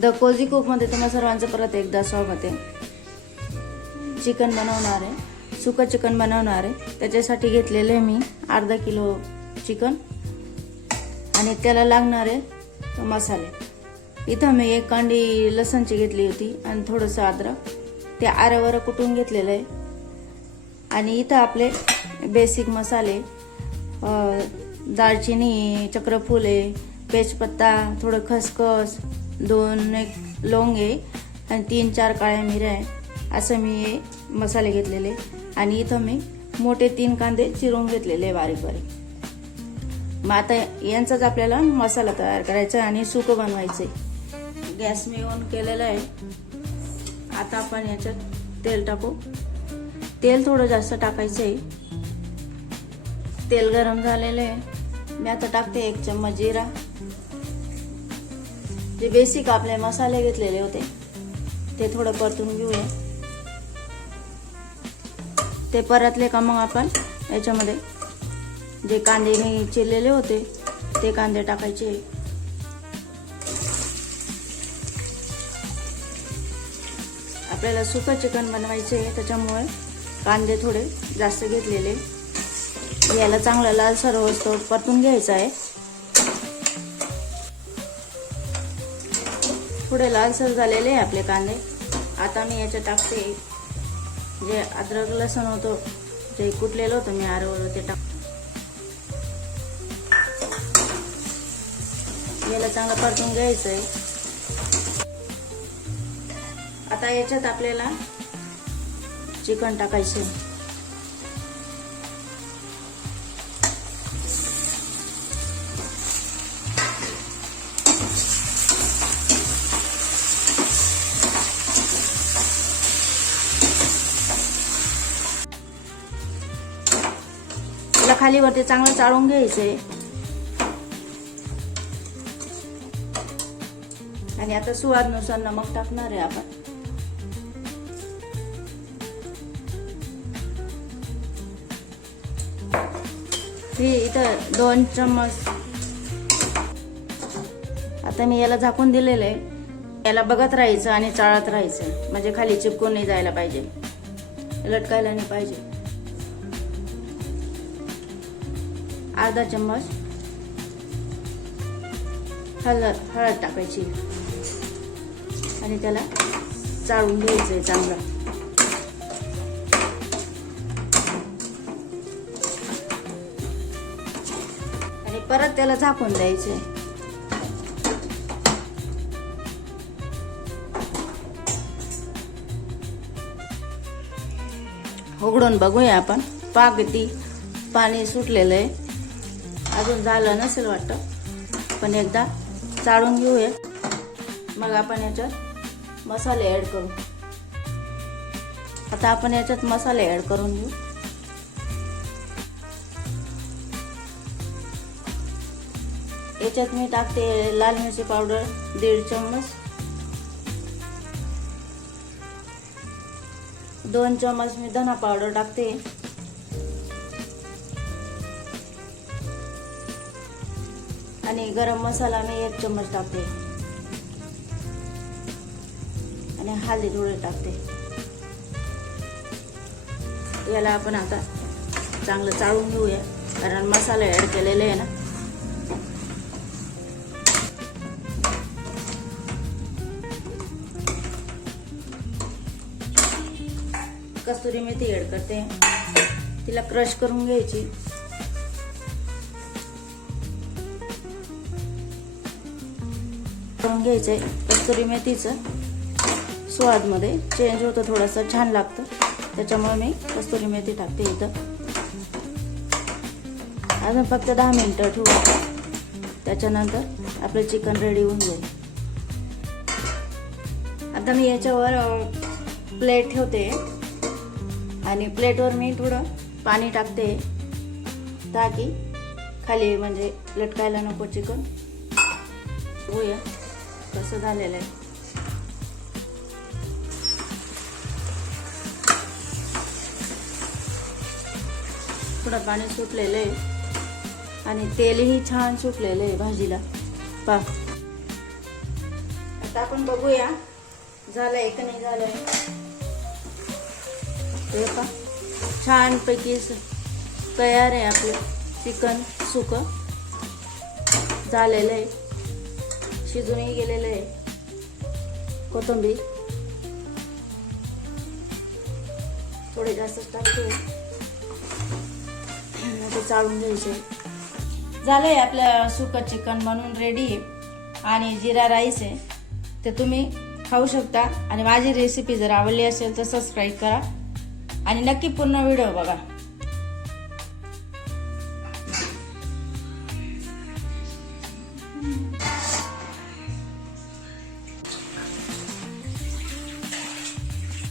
The cosy कुकमध्ये तुम्हा सर्वांचं परत एकदा स्वागत आहे. चिकन बनवणार आहे, सुकं चिकन बनवणार आहे. त्याच्यासाठी घेतलेले मी अर्धा किलो चिकन आणि त्याला लागणारे मसाले. इथं मी एक कांडी लसणची घेतली होती आणि थोडंसं अद्रक ते आरवर कुटून घेतलेलं आहे. आणि इथं आपले बेसिक मसाले दालचिनी, चक्रफूल, तेजपत्ता, थोडं खसखस, 2 लवंगे आणि 3-4 काळ्या मिऱ्या आहे. असं मी हे मसाले घेतलेले. आणि इथं मी मोठे 3 कांदे चिरून घेतलेले बारीक बारीक. मग आता यांचाच आपल्याला मसाला तयार करायचा आणि सुकं बनवायचं आहे. गॅस मी ऑन केलेला आहे. आता आपण याच्यात तेल टाकू. तेल थोडं जास्त टाकायचं आहे. तेल गरम झालेलं आहे. मी आता टाकते 1 चम्मच जिरा. जे बेसिक आपले मसाले घेतलेले होते ते थोडं परतून घेऊया. ते परतले का मग आपण याच्यामध्ये जे कांदे चिरलेले होते ते कांदे टाकायचे. आपल्याला सुकं चिकन बनवायचे आहे, त्याच्यामुळे कांदे थोडे जास्त घेतलेले. याला चांगला लालसर होतो परतून घ्यायचा आहे. थोडे लालसर झालेले आहे आपले कांदे. आता मी याच्यात टाकते जे अद्रक लसूण होतं, जे कुटलेलं होतं मी आरवर, ते टाक. याला चांगलं परतून घ्यायचं आहे. आता याच्यात आपल्याला चिकन टाकायचं आहे. खाली वरती चांगलं चाळून घ्यायचंय. आणि आता स्वादानुसार नमक टाकणार आहे आपण. हे इथं 2 चम्मच. आता मी याला झाकून दिलेलं आहे. याला बघत राहायचं आणि चाळत राहायचं, म्हणजे खाली चिपकून नाही जायला पाहिजे, लटकायला नाही पाहिजे. अर्धा चम्मच हळद टाकायची आणि त्याला चाळून घ्यायचंय चांगलं. आणि परत त्याला झाकून द्यायचंय. उघडून बघूया आपण. किती पाणी सुटलेलं आहे. अजून झालं नसेल वाटतं, पण एकदा चाळून घेऊया. मग आपण याच्यात मसाले ऍड करू. आता आपण याच्यात मसाले ऍड करून घेऊ. याच्यात मी टाकते लाल मिरची पावडर 1.5 चम्मच, 2 चम्मच मी धना पावडर टाकते. आणि गरम मसाला मी 1 चम्मच टाकते. आणि हळदी थोडी टाकते. याला आपण आता चांगलं चाळून घेऊया, कारण मसाला ऍड केलेले आहे ना. कस्तुरी मेथी ऍड करते. तिला क्रश करून घ्यायची. घ्यायचंय. कस्तुरी मेथीचं स्वादमध्ये चेंज होतं, थोडंसं छान लागतं, त्याच्यामुळे मी कस्तुरी मेथी टाकते इथं. अजून फक्त 10 मिनिटं ठेवू. त्याच्यानंतर आपलं चिकन रेडी होऊन जाईल. आता मी याच्यावर प्लेट ठेवते आणि प्लेटवर मी थोडं पाणी टाकते, ताकी खाली म्हणजे लटकायला नको चिकन. होऊया कसं झालेलं आहे. थोडं पाणी सुटलेलं आहे आणि तेलही छान सुटलेलं आहे भाजीला. पहा आता आपण बघूया झालंय का नाही झालंय. हे पहा छानपैकी तयार आहे आपलं चिकन सुकं झालेलं आहे. शिजूनही गेलेलं आहे. कोथिंबीर थोडे जास्तच टाकतो. ते चाळून घ्यायचे. झालंय आपलं सुकं चिकन बनवून रेडी आहे. आणि जिरा राईस आहे ते तुम्ही खाऊ शकता. आणि माझी रेसिपी जर आवडली असेल तर सबस्क्राईब करा आणि नक्की पूर्ण व्हिडिओ बघा.